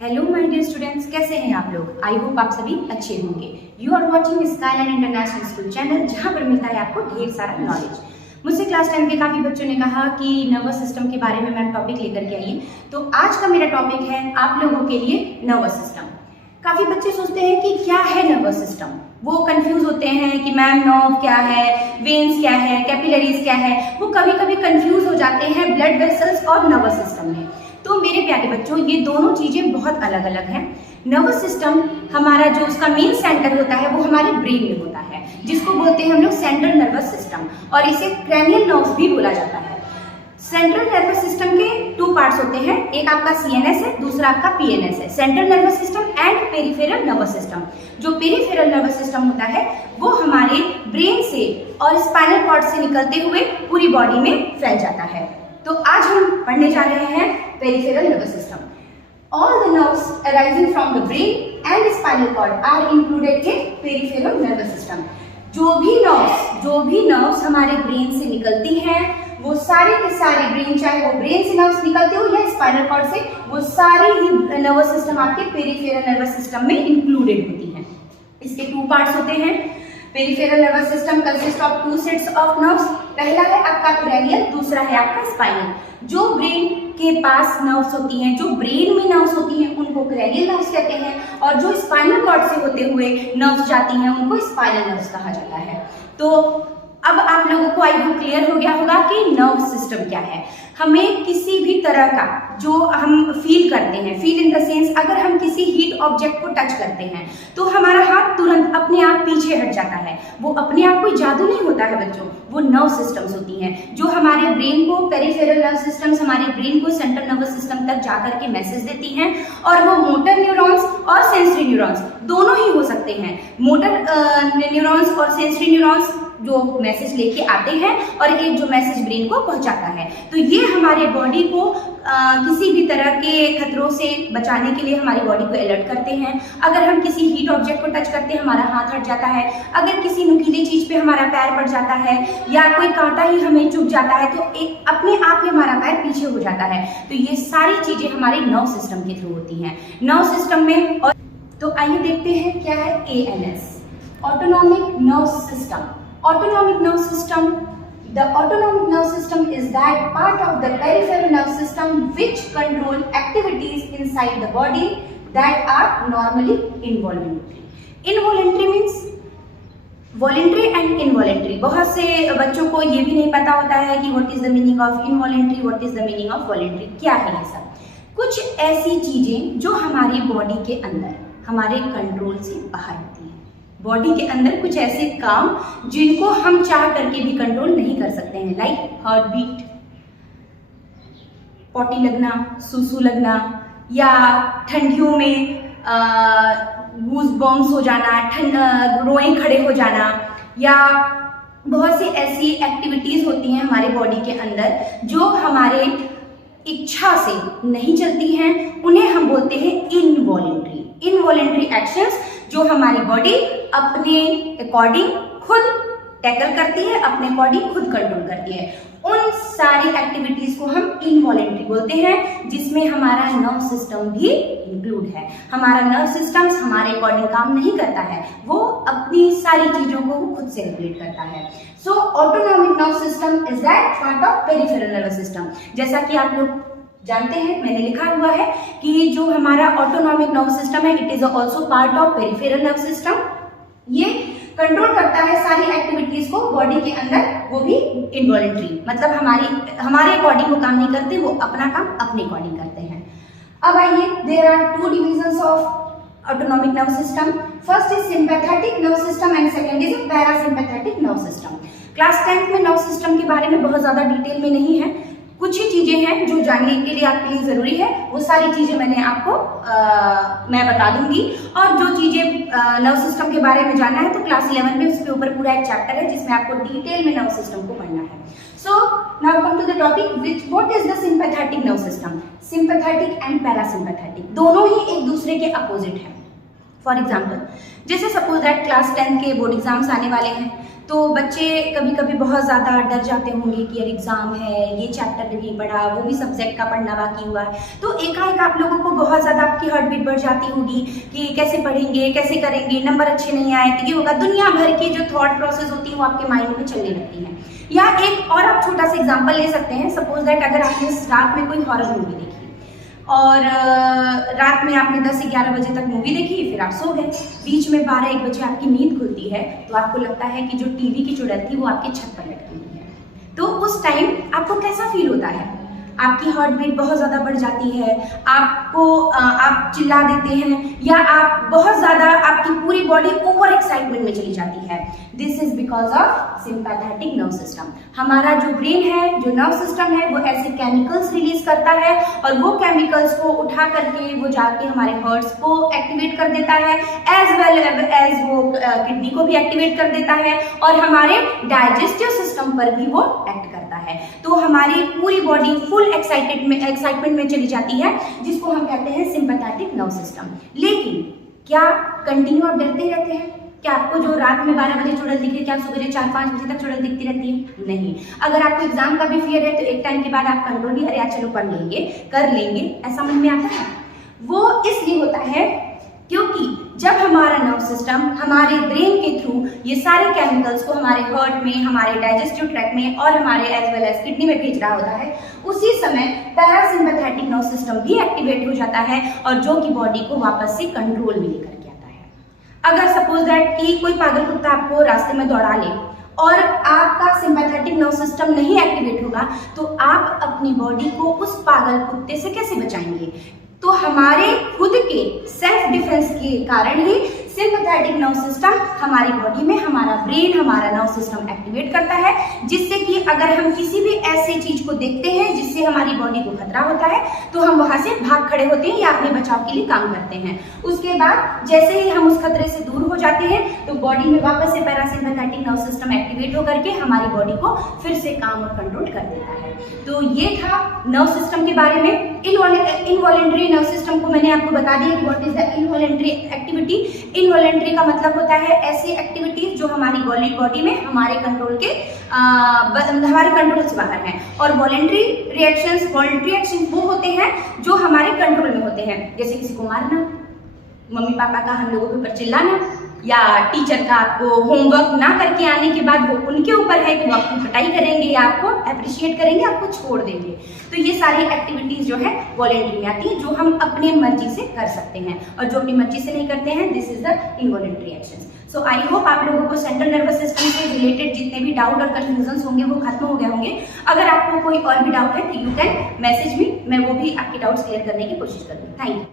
Hello my dear students, कैसे हैं आप लोग। आई होप आप सभी अच्छे होंगे। You are watching Skyline International School channel, जहां पर मिलता है आपको ढेर सारा नॉलेज। मुझसे क्लास 10 के काफ़ी बच्चों ने कहा कि नर्वस सिस्टम के बारे में मैम टॉपिक लेकर के आइए, तो आज का मेरा टॉपिक है आप लोगों के लिए नर्वस सिस्टम। काफ़ी बच्चे सोचते हैं कि क्या है नर्वस सिस्टम, वो कंफ्यूज होते हैं कि मैम नर्व क्या है, वेन्स क्या है, कैपिलरीज क्या है। वो कभी कभी कंफ्यूज हो जाते हैं ब्लड वेसल्स और नर्वस सिस्टम में। तो मेरे प्यारे बच्चों, ये दोनों चीजें बहुत अलग अलग हैं। नर्वस सिस्टम हमारा जो उसका मेन सेंटर होता है वो हमारे ब्रेन में होता है, जिसको बोलते हैं हम लोग सेंट्रल नर्वस सिस्टम, और इसे क्रैनियल नर्व्स भी बोला जाता है। सेंट्रल नर्वस सिस्टम के 2 पार्ट्स होते हैं, एक आपका सीएनएस है, दूसरा आपका पीएनएस है। Central nervous system and peripheral nervous system. जो पेरिफेरल नर्वस सिस्टम होता है वो हमारे ब्रेन से और स्पाइनल कॉर्ड से निकलते हुए पूरी बॉडी में फैल जाता है। तो आज हम पढ़ने जा रहे हैं peripheral nervous system. All the nerves arising from the brain and spinal cord are included in peripheral nervous system. जो भी नर्व्स हमारे ब्रेन से निकलती हैं, वो सारे के सारे ब्रेन, चाहे वो ब्रेन से नर्व्स निकलते हो या स्पाइनल कॉर्ड से, वो सारे ही नर्वस सिस्टम आपके पेरिफेरल नर्वस सिस्टम में इंक्लूडेड होती हैं। इसके 2 पार्ट्स होते हैं। Peripheral nervous system consist of 2 sets of nerves. पहला है आपका क्रैनियल, दूसरा है आपका स्पाइनल। जो ब्रेन के पास नर्व्स होती हैं, जो ब्रेन में नर्व्स होती हैं, उनको क्रैनियल नर्व्स कहते हैं, और जो स्पाइनल कॉर्ड से होते हुए नर्व्स जाती हैं उनको स्पाइनल नर्व्स कहा जाता है। तो अब आप लोगों को आई होप क्लियर हो गया होगा कि नर्व सिस्टम क्या है। हमें किसी भी तरह का जो हम फील करते हैं, फील इन द सेंस, अगर हम किसी हीट ऑब्जेक्ट को टच करते हैं तो हमारा हाथ तुरंत अपने आप पीछे हट जाता है। वो अपने आप कोई जादू नहीं होता है बच्चों, वो नर्व सिस्टम्स होती हैं जो हमारे ब्रेन को, पेरिफेरल नर्व सिस्टम्स हमारे ब्रेन को सेंट्रल नर्वस सिस्टम तक जाकर के मैसेज देती हैं। और वो मोटर न्यूरॉन्स और सेंसरी न्यूरॉन्स दोनों ही हो सकते हैं। मोटर न्यूरॉन्स और सेंसरी न्यूरॉन्स जो मैसेज लेके आते हैं और एक जो मैसेज ब्रेन को पहुंचाता है। तो ये हमारे बॉडी को किसी भी तरह के खतरों से बचाने के लिए हमारी बॉडी को अलर्ट करते हैं। अगर हम किसी हीट ऑब्जेक्ट को टच करते हैं हमारा हाथ हट जाता है, अगर किसी नुकीली चीज पे हमारा पैर पड़ जाता है या कोई कांटा ही हमें चुभ जाता है तो एक अपने आप ही हमारा पैर पीछे हो जाता है। तो ये सारी चीजें हमारे नर्व सिस्टम के थ्रू होती हैं नर्व सिस्टम में। और तो आइए देखते हैं क्या है ANS, autonomic nerve system. Autonomic nerve system. The autonomic nerve system is that part of the peripheral nerve system which control activities inside the body that are normally involuntary. Involuntary means voluntary and involuntary. बहुत से बच्चों को ये भी नहीं पता होता है कि what is the meaning of involuntary, what is the meaning of voluntary, क्या है ये सब। कुछ ऐसी चीजें जो हमारी बॉडी के अंदर हमारे कंट्रोल से बाहर होती हैं। बॉडी के अंदर कुछ ऐसे काम जिनको हम चाह करके भी कंट्रोल नहीं कर सकते हैं, लाइक हार्ट बीट, पॉटी लगना, सुसु लगना, या ठंडियों में गूज बम्स हो जाना, रोएं खड़े हो जाना, या बहुत सी ऐसी एक्टिविटीज होती हैं हमारे बॉडी के अंदर जो हमारे इच्छा से नहीं चलती हैं, उन्हें हम बोलते हैं इनवॉलेंट्री। इनवॉलेंट्री एक्शंस जो हमारी बॉडी अपने अकॉर्डिंग खुद टैकल करती है, अपने अकॉर्डिंग खुद कंट्रोल करती है, उन सारी एक्टिविटीज को हम इनवॉलेंट्री बोलते हैं, जिसमें हमारा नर्व सिस्टम भी इंक्लूड है। हमारा नर्व सिस्टम हमारे अकॉर्डिंग काम नहीं करता है, वो अपनी सारी चीजों को खुद से रेगुलेट करता है। So autonomic nerve system is that part of peripheral nervous system. जैसा कि आप लोग जानते हैं, मैंने लिखा हुआ है कि जो हमारा ऑटोनॉमिक नर्व सिस्टम है, it is also part of peripheral nerve system. ये कंट्रोल करता है सारी एक्टिविटीज को बॉडी के अंदर, वो भी इनवॉलेंट्री, मतलब हमारे अकॉर्डिंग वो काम नहीं करते, वो अपना काम अपने अकॉर्डिंग करते हैं। अब आइए, there are 2 divisions of autonomic nerve system. First is sympathetic nerve system and second is parasympathetic nerve system. Class 10th में नर्व सिस्टम के बारे में बहुत ज्यादा डिटेल में नहीं है, कुछ ही चीजें हैं जो जानने के लिए आपके लिए जरूरी है, वो सारी चीजें मैंने आपको मैं बता दूंगी। और जो चीजें नर्व सिस्टम के बारे में जानना है तो क्लास 11 में उसके ऊपर पूरा एक चैप्टर है जिसमें आपको डिटेल में नर्व सिस्टम को पढ़ना है। So now come to the topic, what is the sympathetic nerve system. Sympathetic and parasympathetic दोनों ही एक दूसरे के अपोजिट हैं। फॉर एग्जाम्पल, जैसे सपोज दैट क्लास 10 के बोर्ड एग्जाम्स आने वाले हैं, तो बच्चे कभी कभी बहुत ज़्यादा डर जाते होंगे कि यार एग्ज़ाम है, ये चैप्टर नहीं पढ़ा, वो भी सब्जेक्ट का पढ़ना बाकी हुआ है। तो एकाएक आप लोगों को बहुत ज़्यादा आपकी हार्ट बीट बढ़ जाती होगी कि कैसे पढ़ेंगे, कैसे करेंगे, नंबर अच्छे नहीं आए तो ये होगा। दुनिया भर की जो थॉट प्रोसेस होती है वो आपके माइंड में चलने लगती है। या एक और आप छोटा सा एग्जांपल ले सकते हैं। सपोज दैट अगर आपने रात में कोई हॉरर मूवी देखी और रात में आपने 10-11 बजे तक मूवी देखी, फिर आप सो गए, बीच में 12-1 बजे आपकी नींद खुलती है, तो आपको लगता है कि जो टीवी की चुड़ैल थी वो आपकी छत पर लटकी हुई है। तो उस टाइम आपको कैसा फील होता है? आपकी हार्ट बीट बहुत ज़्यादा बढ़ जाती है, आप चिल्ला देते हैं, या आप बहुत ज़्यादा, आपकी पूरी बॉडी ओवर एक्साइटमेंट में चली जाती है। This is because of sympathetic nerve system. हमारा जो ब्रेन है, जो नर्व सिस्टम है, वो ऐसे केमिकल्स रिलीज करता है और वो केमिकल्स को उठा करके वो जाके हमारे हार्ट्स को एक्टिवेट कर देता है, एज वेल एज वो किडनी को भी एक्टिवेट कर देता है और हमारे डाइजेस्टिव सिस्टम पर भी वो एक्ट करता है। तो हमारी पूरी बॉडी फुल एक्साइटमेंट में चली जाती है, जिसको हम कहते हैं सिंपैथेटिक नर्व सिस्टम। लेकिन क्या कंटिन्यू आप डरते रहते हैं? क्या आपको जो रात में 12 बजे चुड़ैल दिख रही है, क्या आप सुबह 4-5 बजे तक चुड़ैल दिखती रहती है? नहीं। अगर आपको एग्जाम का भी फियर है तो एक टाइम के बाद आप कंट्रोल भी, अरे यार चलो पढ़ लेंगे, कर लेंगे, ऐसा मन में आता है। वो इसलिए होता है क्योंकि जब हमारा नर्व सिस्टम हमारे ब्रेन के थ्रू ये सारे केमिकल्स को हमारे हार्ट में, हमारे डाइजेस्टिव ट्रैक्ट में और हमारे एज वेल एज किडनी में भेज रहा होता है, उसी समय पैरासिम्पैथेटिक नर्व सिस्टम भी एक्टिवेट हो जाता है और जो कि बॉडी को वापस से कंट्रोल में लेकर के आता है। अगर सपोज दैट कि कोई पागल कुत्ता आपको रास्ते में दौड़ा ले और आपका सिंपैथेटिक नर्व सिस्टम नहीं एक्टिवेट होगा, तो आप अपनी बॉडी को उस पागल कुत्ते से कैसे बचाएंगे? तो हमारे खुद के सेल्फ डिफेंस के कारण ही सिंपैथेटिक नर्व सिस्टम हमारी बॉडी में, हमारा ब्रेन, हमारा नर्व सिस्टम एक्टिवेट करता है, जिससे कि अगर हम किसी भी ऐसे चीज को देखते हैं जिससे हमारी बॉडी को खतरा होता है, तो हम वहां से भाग खड़े होते हैं या अपने बचाव के लिए काम करते हैं। उसके बाद जैसे ही हम उस खतरे से दूर हो जाते हैं, तो बॉडी में वापस से पैरासिम्पैथेटिक नर्व सिस्टम एक्टिवेट होकर के हमारी बॉडी को फिर से काम और कंट्रोल कर देता है। तो ये था नर्व सिस्टम के बारे में। इनवॉलेंट्री नर्व सिस्टम को मैंने आपको बता दिया कि what is the involuntary activity. Involuntary का मतलब होता है ऐसी एक्टिविटीज जो हमारी बॉडी में हमारे कंट्रोल से बाहर हैं, और वॉलेंट्री रिएक्शंस वो होते हैं जो हमारे कंट्रोल में होते हैं, जैसे किसी को मारना, मम्मी पापा का हम लोगों के ऊपर चिल्लाना, या टीचर का आपको होमवर्क ना करके आने के बाद वो उनके ऊपर है कि वो आपकी पिटाई करेंगे या आपको अप्रिशिएट करेंगे, आपको छोड़ देंगे। तो ये सारी एक्टिविटीज जो है वॉलेंट्री में आती है, जो हम अपने मर्जी से कर सकते हैं, और जो अपनी मर्जी से नहीं करते हैं, this is the involuntary actions. So I hope आप लोगों को सेंट्रल नर्वस सिस्टम से रिलेटेड जितने भी डाउट और कंफ्यूजन होंगे वो खत्म हो गए होंगे। अगर आपको कोई और भी डाउट है तो यू कैन मैसेज मी, मैं वो भी आपके डाउट्स क्लियर करने की कोशिश करूँगी। Thank you.